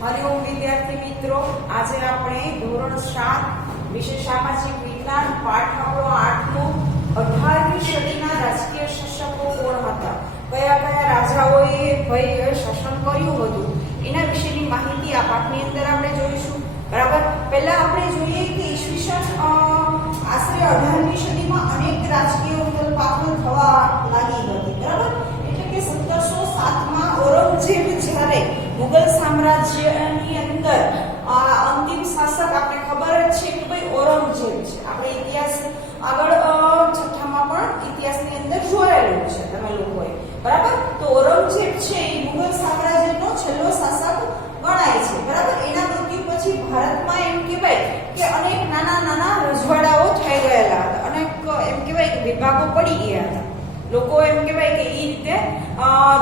હરિઓમ વિદ્યાર્થી મિત્રો, આજે આપણે ધોરણ 7 વિષય સામાજિક વિજ્ઞાન પાઠ આપણો 8મો 18મી સદીના રાજકીય શાસકો કોણ હતા, કયા કયા રાજાઓએ શાસન કર્યું હતું, એના વિશેની માહિતી આ પાઠની અંદર આપણે જોઈશું. બરાબર. પહેલા આપણે જોઈએ કે ઈસવીસન આશરે 18મી સદીમાં અનેક રાજકીય ઉથલપાથલ થવા લાગી હતી. બરાબર. એટલે કે 1707માં ઔરંગઝેબ જ્યારે મુગલ સામ્રાજ્યની અંદર અંતિમ શાસક, આપણે ખબર જ છે કે ભાઈ ઔરંગઝેબ છે. આપણે ઇતિહાસ આગળ છઠ્ઠામાં પણ ઇતિહાસની અંદર જોયેલું છે તમે લોકોએ. બરાબર. તો ઔરંગઝેબ છે એ મુગલ સામ્રાજ્યનો છેલ્લો શાસક ગણાય છે. બરાબર. એના મૃત્યુ પછી ભારતમાં એમ કહેવાય કે અનેક નાના નાના રજવાડાઓ થઈ ગયેલા હતા, અનેક એમ કહેવાય કે વિભાગો પડી ગયા હતા. લોકો એમ કહેવાય કે એ રીતે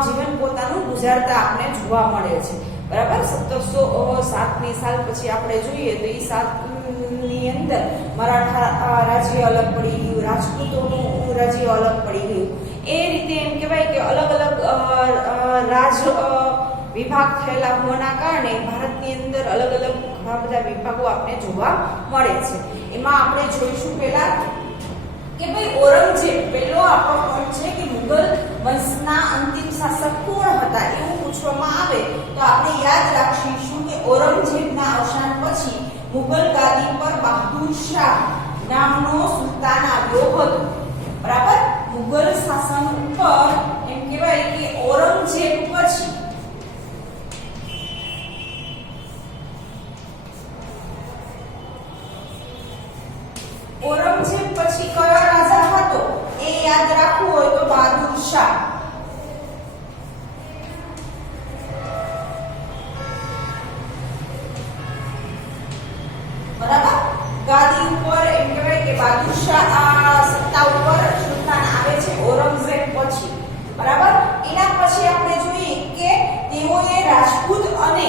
જીવન પોતાનું ગુજારતા આપણે જોવા મળે છે. બરાબર. 1707ની સાલ પછી આપણે જોઈએ તો એ સાલની અંદર મરાઠા રાજ્ય અલગ પડી ગયું, રાજપૂતોનું રાજ્ય અલગ પડી ગયું. એ રીતે એમ કહેવાય કે અલગ અલગ રાજ વિભાગ થયેલા હોવાના કારણે ભારતની અંદર અલગ અલગ ઘણા બધા વિભાગો આપણે જોવા મળે છે. એમાં આપણે જોઈશું પહેલા કે ભાઈ ઔરંગઝેબ, પહેલો આપણો પોઈન્ટ છે કે મુગલ વંશના અંતિમ શાસક કોણ હતા એવું પૂછવામાં આવે તો આપણે યાદ રાખીશું કે ઔરંગઝેબના અવસાન પછી મુગલ ગાદી પર બહાદુર શાહ નામનો સુલતાન આવ્યો હતો. બરાબર. મુગલ શાસન ઉપર એમ કહેવાય કે ઔરંગઝેબ પછી કયો રાજા હતો એ યાદ રાખવું હોય તો બહાદુર શાહ. બરાબર. ગાદી ઉપર એમ કહેવાય કે બહાદુર શાહ સત્તા ઉપર સુલતાન આવે છે ઔરંગઝેબ પછી. બરાબર. એના પછી આપણે જોઈએ કે તેઓએ રાજપૂત અને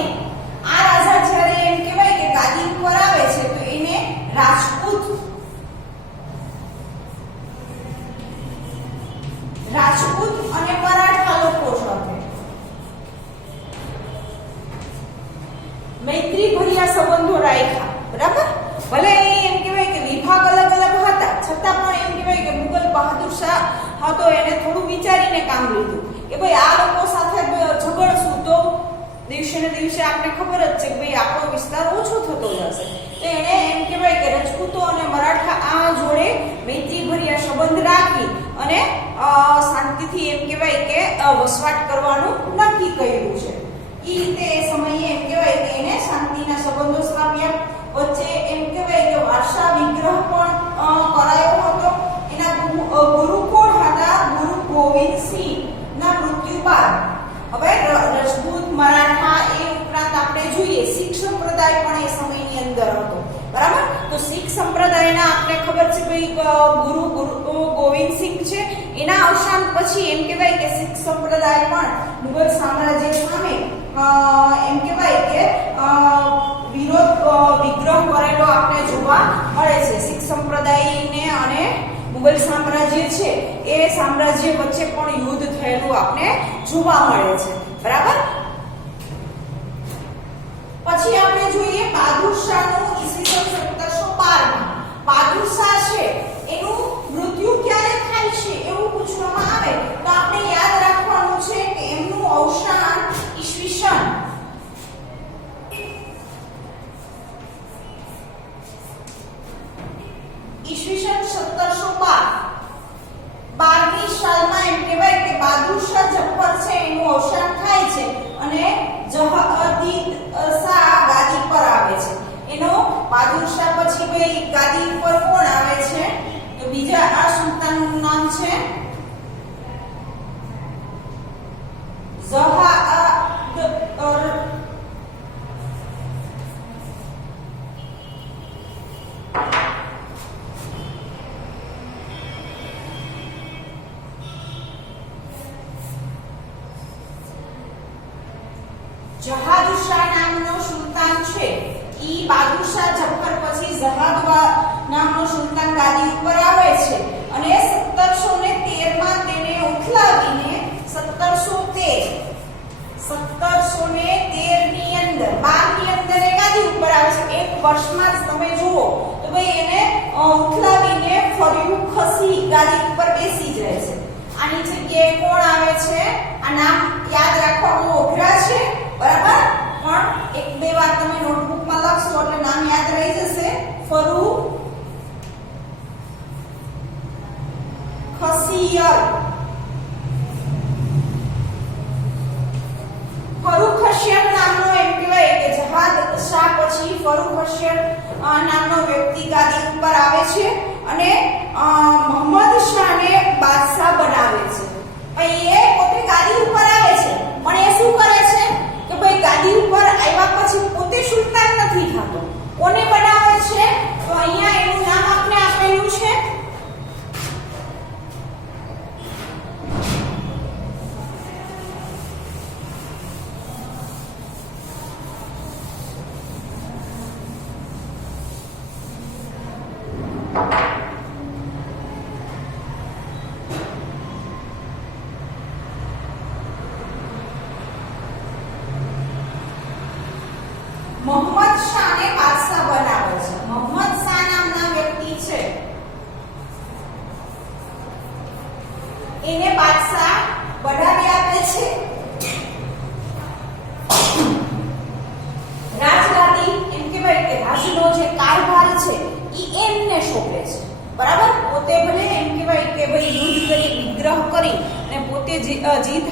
આ રાજા જ્યારે એમ કહેવાય કે ગાદી ઉપર આવે છે તો એને રાજપૂત અને મરાઠા લોકો સાથે મૈત્રી ભર્યા સંબંધો રાખ્યા. બરાબર. ભલે એમ કહેવાય કે વિભાગ અલગ અલગ હતા છતાં પણ એમ કહેવાય કે મુગલ બહાદુર શાહ હતો એને થોડું વિચારીને કામ લીધું કે ભાઈ આ લોકો સાથે ઝઘડશું તો દિવસે ને દિવસે આપણે ખબર જ છે કે ભાઈ આપણો વિસ્તાર ઓછો થતો જશે. તો એને એમ કહેવાય કે રાજપૂતો અને મરાઠા આ જોડે મૈત્રી ભર્યા સંબંધ રાખી અને શાંતિથી એમ કહેવાય કે વસવાટ કરવાનું નક્કી કર્યું છે. એ રીતે એ સમયે એમ કહેવાય કે એને શાંતિના સંબંધો સ્થાપ્યા. વચ્ચે એમ કહેવાય કે વારસા વિગ્રહ પણ કરાયો હતો. એના ગુરુ કોણ હતા? ગુરુ ગોવિંદસિંહ ના મૃત્યુ બાદ હવે રાજપૂત મરાઠા એ ઉપરાંત આપણે જોઈએ શીખ સંપ્રદાય પણ એ સમયની અંદર હતો. બરાબર. તો શીખ સંપ્રદાયના આપણે ખબર છે ભાઈ ગુરુ ગોવિંદસિંહ છે. એના અવસાન પછી એમ કહેવાય કે શીખ સંપ્રદાય પણ મુગલ સામ્રાજ્ય સામે એમ કહેવાય કે વિગ્રહ કરેલો આપણે જોવા મળે છે. શીખ સંપ્રદાયને અને મુગલ સામ્રાજ્ય છે એ સામ્રાજ્ય વચ્ચે પણ યુદ્ધ થયેલું આપણે જોવા મળે છે. બરાબર. પછી આપણે જોઈએ બહાદુર શાહનું ઈસવીસન 1712માં બહાદુર શાહ છે એનું મૃત્યુ ક્યારે થાય છે એવું પૂછવામાં આવે તો આપણે યાદ રાખવાનું છે કે એમનું અવસાન ઈસવીસન 1712ની સાલમાં એમ કહેવાય કે બહાદુર શાહ જફર છે એનું અવસાન થાય છે અને જહાંગીર શાહ ગાદી પર આવે છે. એનો બહાદુર શાહ પછી ભાઈ ગાદી પર કોણ આવે છે તો બીજા આ સુલતાનનું નામ છે જહાંગીર શાહ નામનો સુલતાન છે. ઈ બહાદુર શાહ જફર પછી જહાંગીર નામનો સુલતાન ગાદી ઉપર આવે છે અને 1713માં તેને ઉથલાવીને 1713 ની અંદર 12 વર્ષમાં જ તમે જુઓ તો ભાઈ એને ઉથલાવીને ફર્યું ખસી ગાડી ઉપર બેસી જાય છે. આની જગ્યાએ કોણ આવે છે? આ નામ યાદ રાખવા બહુ અઘરા છે, બરાબર, પણ એક બે વાર તમે નોટબુકમાં લખશો એટલે નામ યાદ રહી જશે. ફરુ ખસિયર. ફરુખશિયર નામનો એમ કહેવાય કે જહાદ શાહ પછી ફરુખશિયર નામનો વ્યક્તિ ગાદી ઉપર આવે છે અને મોહમ્મદ શાહને બાદશાહ બનાવે છે. ભાઈ એ પોતે ગાદી ઉપર આવે છે પણ એ શું કરે છે કે ભાઈ ગાદી ઉપર આવ્યા પછી પોતે સુલતાન નથી થતો. કોને બનાવે છે? તો અહીંયા એનું નામ આપણે આપેલું છે મોહમ્મદ શાહને બાદશાહ બનાવે છે. મોહમ્મદ શાહ નામના વ્યક્તિ છે એને બાદશાહ બનાવી આપે છે. રાજગાદી એમ કહેવાય કે રાજનો જે કારભાર છે ઈ એમને સોંપે છે, બરાબર. પોતે ભલે એમ કહેવાય કે ભાઈ યુદ્ધ કરી વિગ્રહ કરી અને પોતે જીત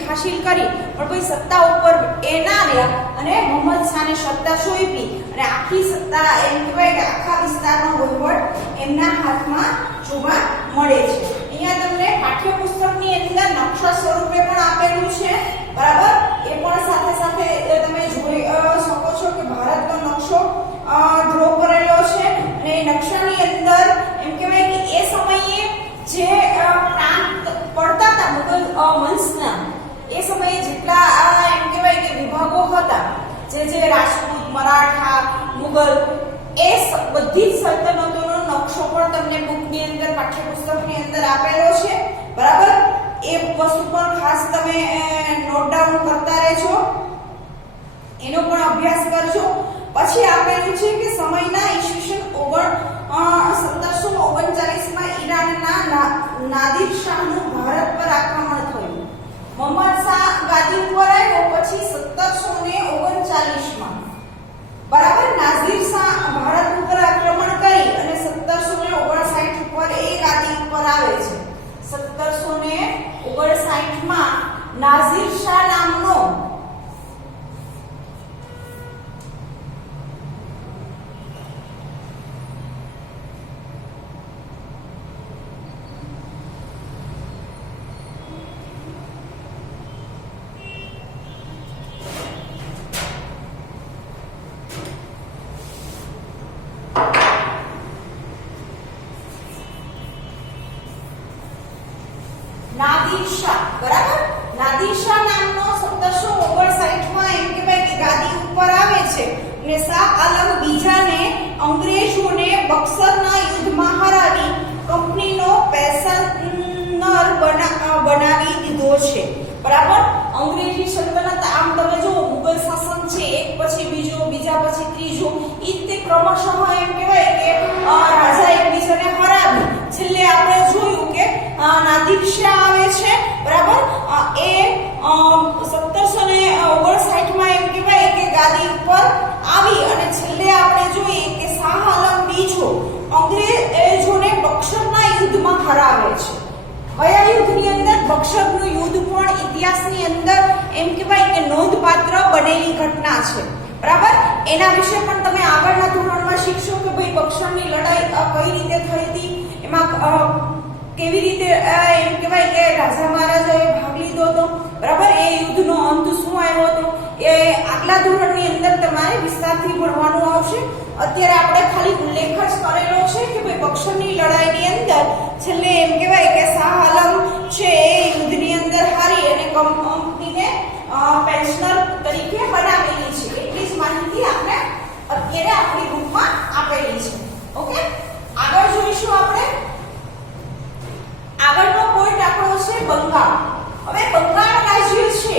હાસિલ કરી પણ ભાઈ સત્તા ઉપર એ ના રહ્યા અને મોહમ્મદ શાહને સત્તા સોંપી અને આખી સત્તા એમ કહેવાય કે આખા વિસ્તારનો વહીવટ એમના હાથમાં જોવા મળે છે. અહીંયા તમને પાઠ્યપુસ્તકની અંદર નકશા સ્વરૂપે પણ આપેલું છે, બરાબર. એ પણ સાથે સાથે તમે જોઈ શકો છો કે ભારતનો નકશો ડ્રો કરેલો છે અને એ નકશાની અંદર એમ કહેવાય કે એ સમયે જે પ્રાંત પડતા હતા મુગલ વંશના, એ સમયે જેટલા એમ કહેવાય કે વિભાગો હતા, જે રાજપૂત, મરાઠા, મુગલ, એ બધી જ સલ્તનતોનો નકશો પણ તમને બુકની અંદર પાઠ્યપુસ્તકની અંદર આપેલો છે, બરાબર. એ વસ્તુ પણ ખાસ તમે નોટ ડાઉન કરતા રહેજો, એનો પણ અભ્યાસ કરજો. પછી આપેલું છે કે સમયના ઈસવીસન 1739 માં ઈરાનના નાદિર શાહનું ભારત પર આક્રમણ થયું. મોહમ્મદ શાહ ગાદી ઉપર આવ્યો પછી 1739 માં, બરાબર, નાદિર શાહ ભારત ઉપર આક્રમણ કરી અને 1759 ઉપર એ ગાદી ઉપર આવે છે. 1759 માં નાદિર શાહ નામનો નાદિર શાહ, બરાબર, નાદિર શાહ નામનો 1759 માં એમ કહેવાય કે ગાદી ઉપર આવે છે અને શાહ આલમ બીજાને અંગ્રેજોને બક્સરના યુદ્ધમાં હરાવી કંપનીનો પેશનર બનાવી દીધો છે, બરાબર. અંગ્રેજી સલ્તનત આમ તમે જો મુગલ શાસન છે એક પછી બીજો, બીજા પછી ત્રીજો, ઈ તે ક્રમશઃ એમ કહેવાય કે રાજા એકબીજાને હરાવી છેલ્લે આપણે જોયું કે નાદિર શાહ આવે છે, બરાબર. એ 1759 માં એમ કહેવાય કે ગાદી ઉપર આવી અને છેલ્લે આપણે જોઈએ કે શાહ આલમ બીજો અંગ્રેજોને બક્સરના યુદ્ધમાં હરાવે છે. કયા યુદ્ધની અંદર? બક્સરનું યુદ્ધ પણ ઇતિહાસની અંદર એમ કહેવાય કે નોંધપાત્ર બનેલી ઘટના છે, બરાબર. એના વિશે પણ તમે આગળના ધોરણમાં શીખશો કે ભાઈ બક્સરની લડાઈ કઈ રીતે થઈ હતી, એમાં કેવી રીતે એમ કહેવાય કે રાજા મહારાજાએ ભાગ લીધો હતો, બરાબર. એ યુદ્ધનો અંત શું આવ્યો હતો એ આગલા ધોરણની અંદર તમારે વિસ્તારથી ભણવાનું આવશે. અત્યારે આપણે ખાલી ઉલ્લેખ જ કરેલો છે કે ભાઈ બક્સરની લડાઈની અંદર છેલ્લે એમ કહેવાય કે શાહ આલમ છે એ યુદ્ધની અંદર હારી અને કંપનીને પેન્શનર તરીકે બનાવેલી છે. એટલી જ માહિતી આપણે અત્યારે આપણી બુકમાં આપેલી છે. ઓકે, આગળ જોઈશું આપણે. આગળનો પોઈન્ટ આપણો છે બંગાળ. હવે બંગાળ રાજ્ય છે,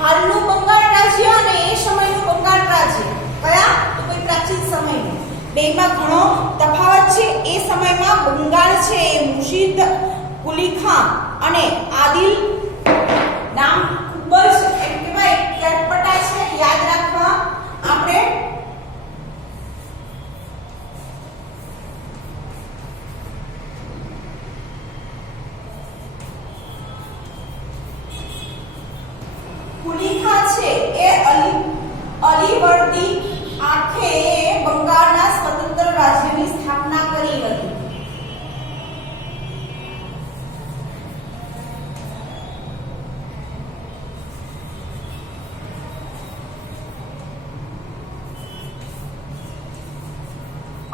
હાલનું બંગાળ રાજ્ય અને એ સમયનું બંગાળ રાજ્ય, કયા? તો કોઈ પ્રાચીન સમયનું. બેમાં ઘણો તફાવત છે. એ સમયમાં બંગાળ છે એ મુર્શિદ કુલી ખાન અને આદિલ નામ ખૂબ જ એમ કહેવાય ચટપટા છે, યાદ રાખવા આપણે. કુલી ખાન છે એ અલીવર્દી આંખે બંગાળના સ્વતંત્ર રાજ્યની સ્થાપના કરી હતી.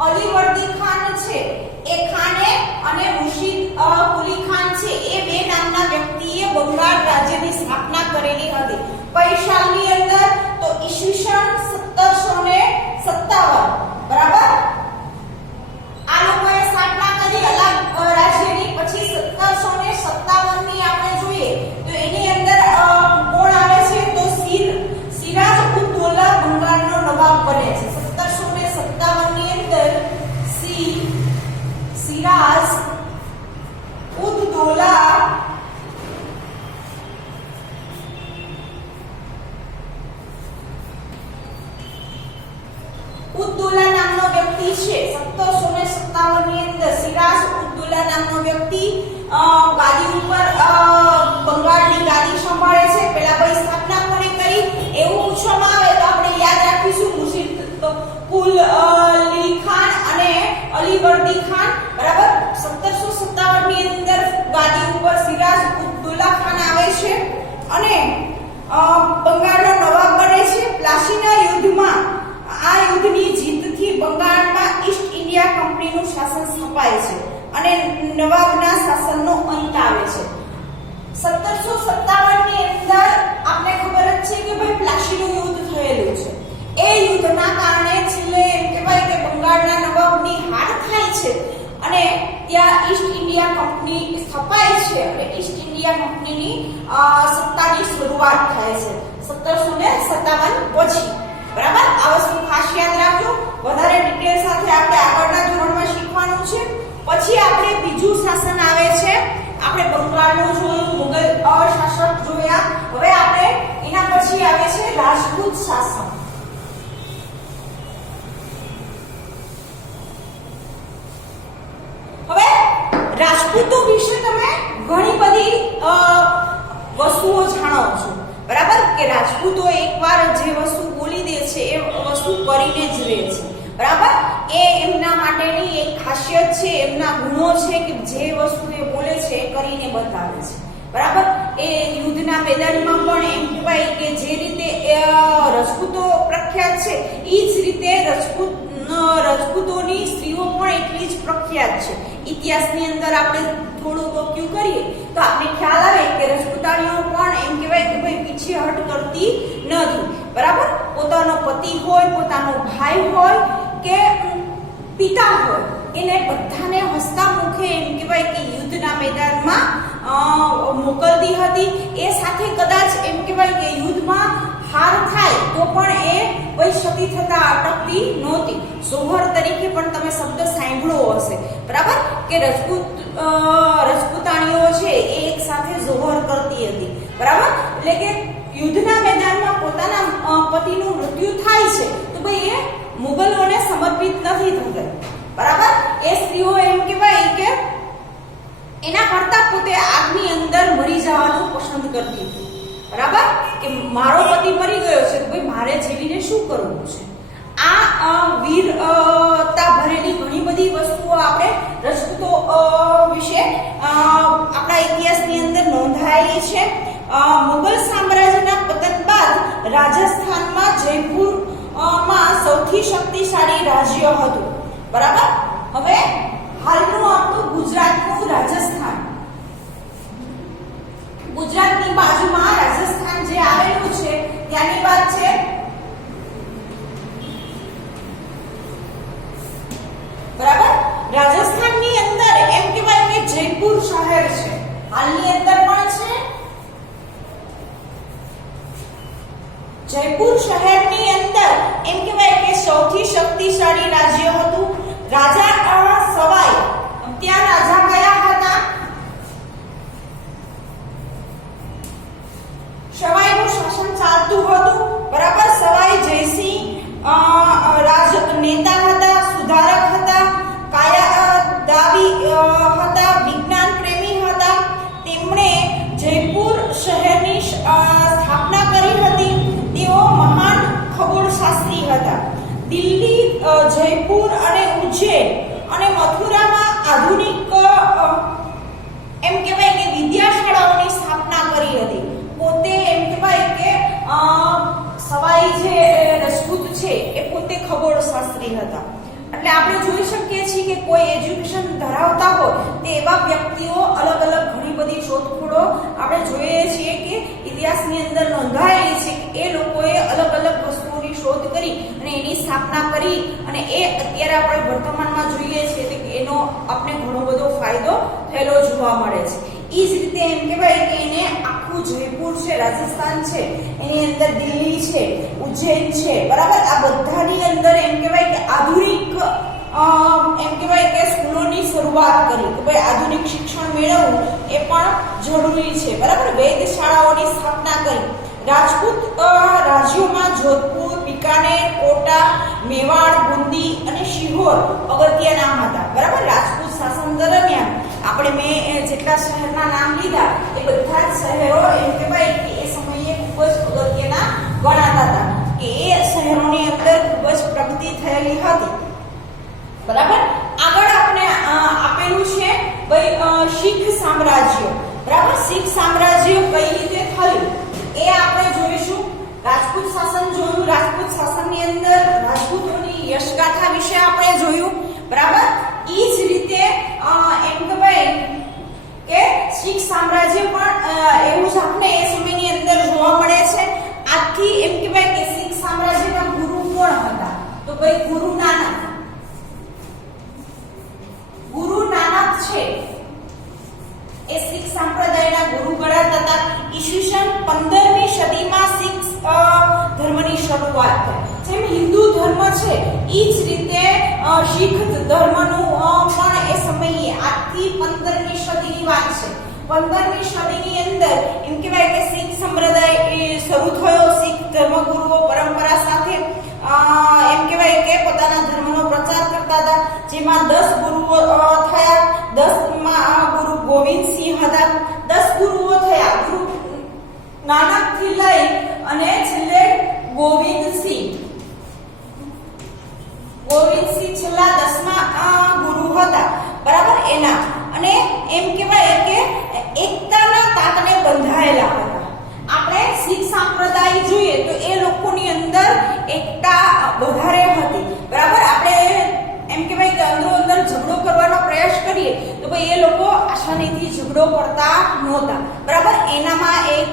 અલીવર્દી ખાન છે એ ખાને અને મુર્શિદ કુલી ખાન છે એ બે નામના વ્યક્તિએ બંગાળ રાજ્યની સ્થાપના કરેલી હતી. કઈ સાલની અંદર? તો ઈસવીસન 1757. બરાબર. આ લોકોએ સ્થાપના કરી અલગ રાજ્યની. પછી 1757 ની આપણે જોઈએ તો એની અંદર કોણ આવે છે? તો સિરાજ ઉદ દૌલા બંગાળનો નવાબ બને છે. 1757 ની અંદર સિરાજ ઉદ દૌલા નામનો વ્યક્તિ છે. 1757 ની અંદર સિરાજ ઉદ દૌલા નામનો વ્યક્તિ ગાદી ઉપર બંગાળની ગાદી સંભાળે છે. પહેલા ભાઈ સ્થાપના કોણે કરી એવું પૂછવામાં આવે તો આપણે યાદ રાખીશું મુર્શિદ કુલી ખાન અને અલીવર્દી ખાન. બરાબર. 1757 ની અંદર ગાદી ઉપર સિરાજ ઉદ દૌલા ખાન આવે છે અને બંગાળનો નવાબ બને છે. પ્લાસીના યુદ્ધમાં આ યુદ્ધની જીતથી બંગાળમાં ઈસ્ટ ઇન્ડિયા કંપનીનું શાસન સ્થપાય છે અને નવાબના શાસનનો અંત આવે છે. 1757 ની અંદર આપણે ખબર જ છે કે ભાઈ પ્લાસીનું યુદ્ધ થયેલું છે. એ યુદ્ધના કારણે છેલ્લે એમ કહેવાય કે બંગાળના નવાબની હાર થાય છે અને ત્યાં ઈસ્ટ ઇન્ડિયા કંપની સ્થપાય છે અને ઈસ્ટ ઇન્ડિયા કંપનીની સત્તાની શરૂઆત થાય છે 1757 પછી. બરાબર. આ વસ્તુ ખાસ યાદ રાખજો. વધારે ડિટેલ સાથે આપણે આગળના ધોરણમાં શીખવાનું છે. પછી આપણે બીજું શાસન આવે છે. આપણે બંગાળનું જોયું, મુગલ શાસક જોયા. હવે આપણે એના પછી આવે છે રાજપૂત શાસન. હવે રાજપૂતો વિશે તમે ઘણી બધી વસ્તુઓ જાણો છો. બરાબર. કે રાજપૂતો એકવાર જે વસ્તુ બોલી દે છે એ વસ્તુ કરીને જ રહે છે. બરાબર. એ એમના માટેની એક ખાસિયત છે, એમના ગુણો છે કે જે વસ્તુ એ બોલે છે એ કરીને બતાવે છે. બરાબર. એ યુદ્ધના મેદાનમાં પણ એમ કહેવાય કે જે રીતે રજપૂતો પ્રખ્યાત છે એ જ રીતે રજપૂતોની સ્ત્રીઓ પણ એટલી જ પ્રખ્યાત છે. ઇતિહાસની અંદર આપણે થોડું વોક્યુ કરીએ તો આપણે ખ્યાલ આવે કે રજપૂતાણીઓ પણ એમ કહેવાય કે ભાઈ પીછેહટ કરતી નથી. બરાબર. પોતાનો પતિ હોય, પોતાનો ભાઈ હોય કે પિતા હોય, એને બધાને હસતા મુખે એમ કહેવાય કે યુદ્ધના મેદાનમાં મોકલતી હતી. એ સાથે કદાચ એમ કહેવાય કે યુદ્ધમાં હાર થાય તો પણ એ વૈસતી થતા અટકતી નહોતી. સોહર તરીકે પણ તમે શબ્દ સાંભળ્યો હશે. બરાબર. કે રજપૂતાણીઓ છે એ એક સાથે જોહર કરતી હતી. બરાબર. એટલે કે યુદ્ધના મેદાનમાં પોતાના પતિનું મૃત્યુ થાય છે તો ભાઈ એ મુગલોને સમર્પિત નથી થતી. બરાબર. એ સ્ત્રીઓ એમ કહેવાય કે એના કરતા પોતે આગની અંદર મરી જવાનું પસંદ કરતી હતી. બરાબર. કે મારો પતિ મરી ગયો છે તો ભાઈ મારે જીવીને શું કરવું છે. આ વીરતા ભરેલી ઘણી બધી વસ્તુઓ આપણે રજપૂતો વિશે આપણા ઇતિહાસની અંદર નોંધાયેલી છે. મુગલ સામ્રાજ્યના પતન બાદ રાજસ્થાનમાં જયપુર માં સૌથી શક્તિશાળી રાજ્ય હતું. બરાબર. હવે હાલનું આપણું ગુજરાતનું રાજસ્થાન, ગુજરાતની બાજુમાં રાજસ્થાન જે આવેલું છે ત્યાંની વાત છે. બરાબર. રાજસ્થાનની અંદર એમ કહેવાય કે જયપુર શહેર છે, હાલની અંદર પણ છે. જયપુર શહેરની અંદર એમ કહેવાય કે સૌથી શક્તિશાળી રાજ્ય હતું. રાજા સવાઈ, ત્યાં રાજા કયા હતા? સવાઈનું શાસન ચાલતું હતું. બરાબર. સવાઈ જયસિંહ નેતા હતા, સુધારક હતા, કાયદાવી હતા, વિજ્ઞાન પ્રેમી હતા. તેમણે જયપુર શહેરની સ્થાપના કરી હતી. તેઓ મહાન ખગોળશાસ્ત્રી હતા. દિલ્હી, જયપુર અને ઉજ્જૈન અને મથુરામાં આધુનિક એમ કહેવાય કે વિદ્યાશાળાઓની સ્થાપના કરી હતી. પોતે એમ કહેવાય કે સવાઈ જે રજપૂત છે એ પોતે ખગોળશાસ્ત્રી હતા. એટલે આપણે જોઈ શકીએ છીએ કે કોઈ એજ્યુકેશન ધરાવતા હોય તે એવા વ્યક્તિઓ અલગ અલગ ઘણી બધી શોધખોળો આપણે જોઈએ છીએ કે ઇતિહાસની અંદર નોંધાયેલી છે કે એ લોકોએ અલગ અલગ વસ્તુઓની શોધ કરી અને એની સ્થાપના કરી અને એ અત્યારે આપણે વર્તમાનમાં જોઈએ છીએ કે એનો આપણે ઘણો બધો ફાયદો થયેલો જોવા મળે છે. એ જ રીતે એમ કહેવાય કે એને આખું જયપુર છે, રાજસ્થાન છે, એની અંદર દિલ્હી છે, ઉજ્જૈન છે, બરાબર, આ બધાની અંદર એમ કહેવાય કે આધુનિક એમ કહેવાય કે સ્કૂલોની શરૂઆત કરી કે ભાઈ આધુનિક શિક્ષણ મેળવવું એ પણ જરૂરી છે. બરાબર. વેધશાળાઓની સ્થાપના કરી. રાજપૂત રાજ્યોમાં જોધપુર, બિકાનેર, કોટા, મેવાડ, બુંદી અને શિહોર અગત્યના હતા. બરાબર. રાજપૂત શાસન દરમિયાન આપણે મેં જેટલા શહેરના નામ લીધા એ બધા જ શહેરો એમ કહેવાય કે એ સમયે ખૂબ જ અગત્યના ગણાતા હતા કે એ શહેરોની અંદર ખૂબ જ પ્રગતિ થયેલી હતી. બરાબર. આગળ આપણે આપેલું છે ભાઈ શીખ સામ્રાજ્ય. બરાબર. શીખ સામ્રાજ્ય કઈ રીતે થયું એ આપણે જોઈશું. રાજપૂત શાસન જોયું. રાજપૂત શાસનની અંદર રાજપૂતોની યશગાથા વિશે આપણે જોયું. બરાબર. એ જ રીતે એમ કહેવાય કે શીખ સામ્રાજ્ય પણ એવું જ આપણે એ સમયની અંદર જોવા મળે છે. આથી એમ કહેવાય કે શીખ સામ્રાજ્યના ગુરુ કોણ હતા? તો ભાઈ ગુરુ નાનક. ગુરુ નાનક છે એ શીખ સંપ્રદાયના ગુરુ ગણાતા હતા. ઈસવીસન 15મી સદીમાં શીખ ધર્મની શરૂઆત થઈ. જેમ હિન્દુ ધર્મ છે એ જ રીતે શીખ ધર્મનું પણ એ સમયે આજથી 15મી સદીની વાત છે. 15મી સદીની અંદર એમ કહેવાય કે શીખ સંપ્રદાય શરૂ થયો. શીખ ધર્મગુરુઓ પરંપરા સાથે એમ કહેવાય કે પોતાના ધર્મનો પ્રચાર કરતા હતા. જેમાં 10 ગુરુઓ થયા. 10માં ગુરુ ગોવિંદસિંહ હતા. 10 ગુરુઓ થયા. ગુરુ નાનક થી લઈ અને છેલ્લે ગોવિંદસિંહ છેલ્લા 10મા ગુરુ હતા. બરાબર. એના અને એમ કહેવાય કે એકતાના તાતને બંધાયેલા હતા. આપણે શીખ સંપ્રદાય જોઈએ તો એ લોકોની અંદર એકતા વધારે હતી. બરાબર. આપણે એમ કહેવાય કે અંદરો અંદર ઝઘડો કરવાનો પ્રયાસ કરીએ તો ભાઈ એ લોકો આસાનીથી ઝઘડો કરતા નહોતા. બરાબર. એનામાં એક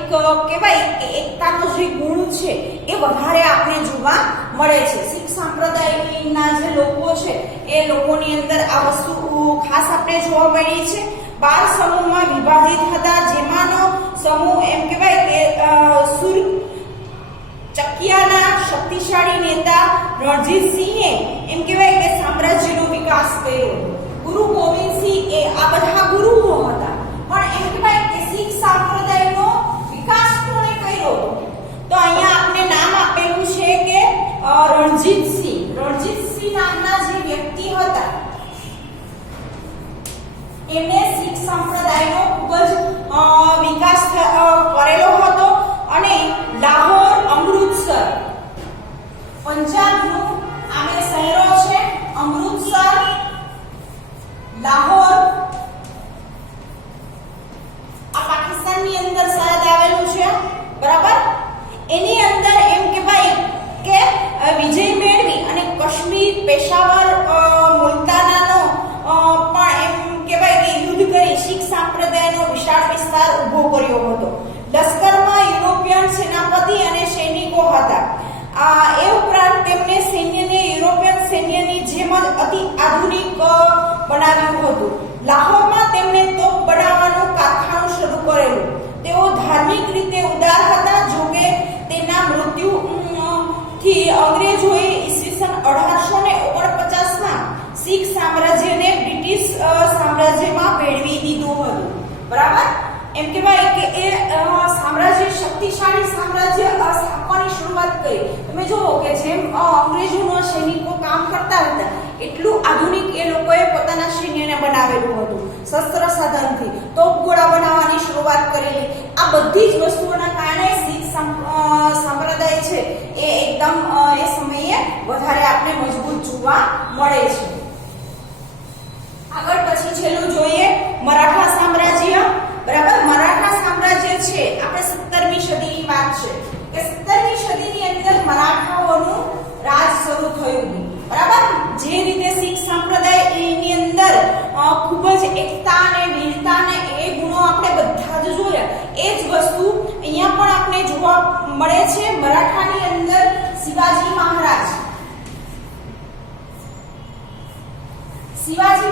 કહેવાય કે એકતાનો જે ગુણ છે એ વધારે આપણે જોવા મળે છે. શીખ સંપ્રદાયના જે લોકો છે એ લોકોની અંદર આ વસ્તુ ખાસ આપણે જોવા મળી છે. 12 સમૂહમાં વિભાજિત હતા. જેમાંનો સમૂહ એમ કહેવાય કે ચકિયાના શક્તિશાળી નેતા રણજીતસિંહે એમ કહેવાય કે સામ્રાજ્યનો વિકાસ કર્યો. ગુરુ ગોવિંદસિંહ એ આ બધા ગુરુઓ હતા. પણ એમ કહેવાય કે શીખ સંપ્રદાયનો વિકાસ કોણે કર્યો? તો અહીંયા આપણે નામ આપેલું છે કે રણજીતસિંહ. રણજીતસિંહ નામના જે વ્યક્તિ હતા એમને શીખ સંપ્રદાયનો ખૂબ જ વિકાસ કરેલો હતો. અને લાહોર, અમૃતસર, પંજાબનું આ બે શહેરો છે. અમૃતસર, લાહોર આ પાકિસ્તાનની અંદર શાયદ આવેલું છે. બરાબર. એની અંદર એમ કહેવાય કે વિજય મેળવી અને કાશ્મીર, પેશાવર, મુલ્તાનાનો પણ એમ કહેવાય કે યુદ્ધ કરી શીખ સંપ્રદાયનો વિશાળ વિસ્તાર ઉભો કર્યો હતો. લશ્કરમાં યુરોપિયન સેનાપતિ અને સૈનિકો હતા. એ ઉપરાંત તેમને સૈન્યને યુરોપિયન સૈન્યની જેમ જ અતિ આધુનિક બનાવ્યું હતું. લાહોરમાં તેમણે તોપ બનાવવાનું કારખાનું શરૂ કરેલું. તેઓ ધાર્મિક રીતે ઉદાર હતા. જોકે તેના મૃત્યુ અંગ્રેજોએ ઈસવીસન 1849 માં શીખ સામ્રાજ્યને બ્રિટિશ સામ્રાજ્યમાં ભેળવી દીધું હતું. બરાબર? એમ કહેવાય કે એ સામ્રાજ્ય શક્તિશાળી સામ્રાજ્ય સ્થાપવાની શરૂઆત કરી. તમે જુઓ કે જેમ અંગ્રેજોના સૈનિકો કામ કરતા હતા એટલું આધુનિક એ લોકોએ પોતાના સૈન્યને બનાવેલું હતું. શસ્ત્ર સાધનથી તોપગોળા બનાવવાની શરૂઆત કરેલી. આ બધી જ વસ્તુઓના કારણે શીખ સંપ્રદાય છે એ એકદમ એ સમયે વધારે આપણે મજબૂત જોવા મળે છે. આગળ પછી છેલ્લું જોઈએ મરાઠા સામ્રાજ્ય. બરાબર? મરાઠા સામ્રાજ્ય છે આપણે 17મી સદીની વાત છે કે 17મી સદીની અંદર મરાઠાઓનું રાજ શરૂ થયું. બરાબર? જે રીતે શીખ સંપ્રદાય એની અંદર ખૂબ જ એકતા અને વીરતા અને એ ગુણો આપણે બધા જ જોયા, એ જ વસ્તુ અહીંયા પણ આપણે જોવા મળે છે. મરાઠાની અંદર શિવાજી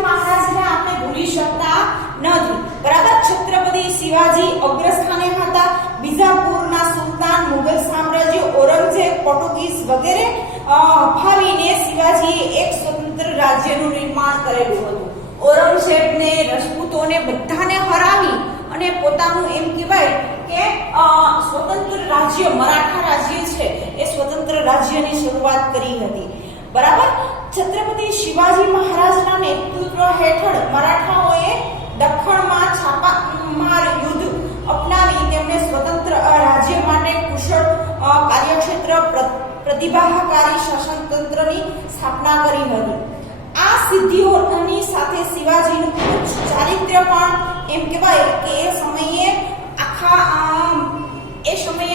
મહારાજને આપણે ભૂલી શકતા નથી. બરાબર? છત્રપતિ શિવાજી અગ્રસ્થાને હતા. બીજાપુરના સુલતાન, મુઘલ સામ્રાજ્ય, ઔરંગઝેબ, પોર્ટુગીઝ વગેરે હફાવીને શિવાજીએ એક સ્વતંત્ર રાજ્યનું નિર્માણ કરેલું હતું. ઔરંગઝેબને, રજપૂતોને બધાને હરાવી અને પોતાનું એમ કહેવાય કે સ્વતંત્ર રાજ્ય મરાઠા રાજ્ય છે એ સ્વતંત્ર રાજ્યની શરૂઆત કરી હતી. બરાબર? છત્રપતિ શિવાજી મહારાજના નેતૃત્વ હેઠળ મરાઠાઓએ દખ્ખણમાં છાપામાર યુદ્ધ અપનાવી તેમણે સ્વતંત્ર રાજ્ય માટે કુશળ કાર્યક્ષેત્ર પ્રતિભાકારી શાસનતંત્રની સ્થાપના કરી હતી. આ સિદ્ધિઓની સાથે શિવાજીનું ઉચ્ચ ચારિત્ર્ય પણ એમ કહેવાય કે એ સમયે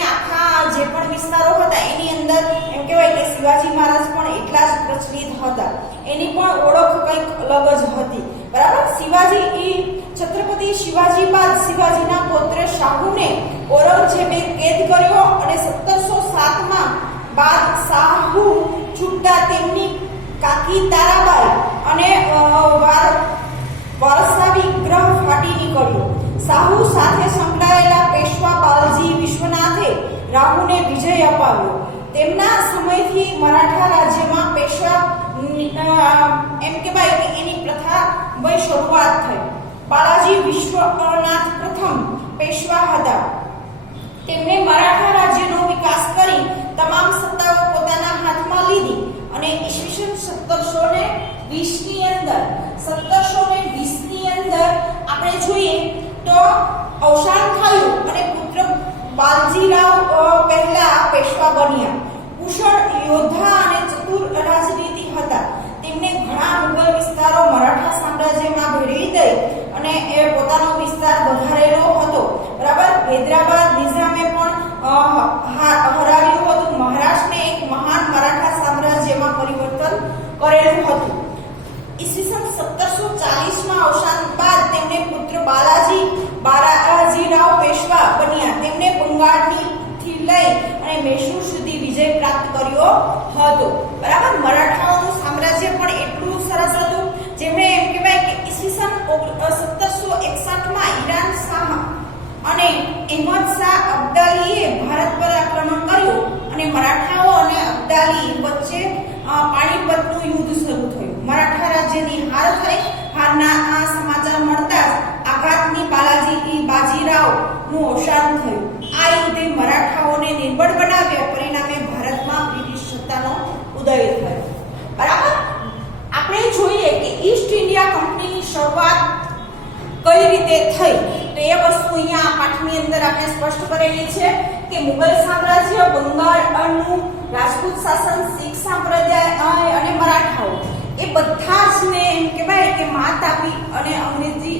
આખા જે પણ વિસ્તારો હતા એની અંદર એમ કહેવાય કે શિવાજી મહારાજ પણ એટલા જ પ્રચલિત હતા. એની પણ ઓળખ કંઈક અલગ જ હતી. બરાબર? છત્રપતિ શિવાજી બાદ શિવાજીના પૌત્ર શાહુને ઔરંગઝેબે કેદ કર્યો અને 1707 બાદ શાહુ છૂટતા તેમની કાકી તારાબાઈ અને વારસાવી ગ્રહ ફાટી નીકળ્યો. શાહુ સાથે સંકળાયેલા પેશવા બાલજી વિશ્વનાથે રાહુને વિજય અપાવ્યો. તેમના સમયથી મરાઠા રાજ્યમાં પેશવા એમ કહેવાય કે એની પ્રથા શરૂઆત થઈ. બાલાજી વિશ્વનાથ પ્રથમ પેશવા હતા. તેમણે મરાઠા રાજ્યનો વિકાસ કરી તમામ સત્તાઓ પોતાના હાથમાં લીધી અને ઈસવીસન 1720ની અંદર આપણે જોઈએ તો અવસાન થયું અને પુત્ર બાલજીરાવ પહેલા પેશવા બન્યા. કુશળ યોદ્ધા અને ચતુર રાજનીતિ હતા. તેમને ઘણા મુગલ વિસ્તારો મરાઠા સામ્રાજ્યમાં ભેળવી દઈ અને એ પોતાનો વિસ્તાર વધારેલો હતો. બરાબર? હૈદરાબાદ નિઝામે પણ હરાવ્યું હતું. મહારાષ્ટ્રને એક મહાન મરાઠા સામ્રાજ્યમાં પરિવર્તન કરેલું હતું. ઈસવીસન 1740માં અવસાન બાદ તેમને પુત્ર બાલાજીરાવ પેશવા બન્યા. તેમણે બંગાળથી લઈ અને મૈસૂર સુધી વિજય પ્રાપ્ત કર્યો હતો. બરાબર? મરાઠાઓનું સામ્રાજ્ય પણ એટલું સરસ હતું. જેમણે એમ કહેવાય કે ઈસવીસન 1761માં ઈરાન શાહ અને અહેમદ શાહ અબ્દાલીએ ભારત પર આક્રમણ કર્યું અને મરાઠાઓ અને અબ્દાલી વચ્ચે પાણીપતનું યુદ્ધ શરૂ થયું. મરાઠા રાજ્યની હાર થઈ. હારના આ સમાચાર મળતા જ આઘાતની બાજીરાવનું અવસાન થયું. આ યુદ્ધે મરાઠાઓને નિર્બળ બનાવ્યા. પરિણામે ભારતમાં બ્રિટિશ સત્તાનો ઉદય થયો. બરાબર? આપણે જોઈએ કે ઈસ્ટ ઇન્ડિયા કંપનીની શરૂઆત કઈ રીતે થઈ તો એ વસ્તુ અહીંયા આ પાઠની અંદર આપણે સ્પષ્ટ કરેલી છે કે મુગલ સામ્રાજ્ય, બંગાળનું રાજપૂત શાસન, શીખ સંપ્રદાય અને મરાઠાઓ એ બધા જ ને એમ કહેવાય કે માત આપી અને અંગ્રેજી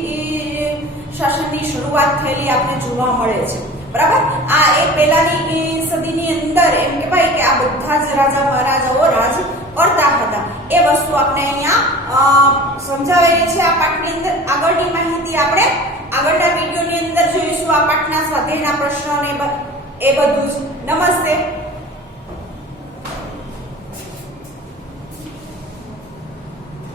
શાસનની શરૂઆત થયેલી આપણે જોવા મળે છે. બરાબર? આ એક પહેલાની સદીની અંદર એમ કહેવાય કે આ બધા જ રાજા મહારાજાઓ રાજ કરતા હતા. એ વસ્તુ આપણે અહીંયા સમજાવેલી છે આ પાઠની અંદર. આગળની માહિતી આપણે આગળના વિડીયોની અંદર જોઈશું. આ પાઠના સ્વાધ્યાયના પ્રશ્નો અને એ બધું જ. નમસ્તે.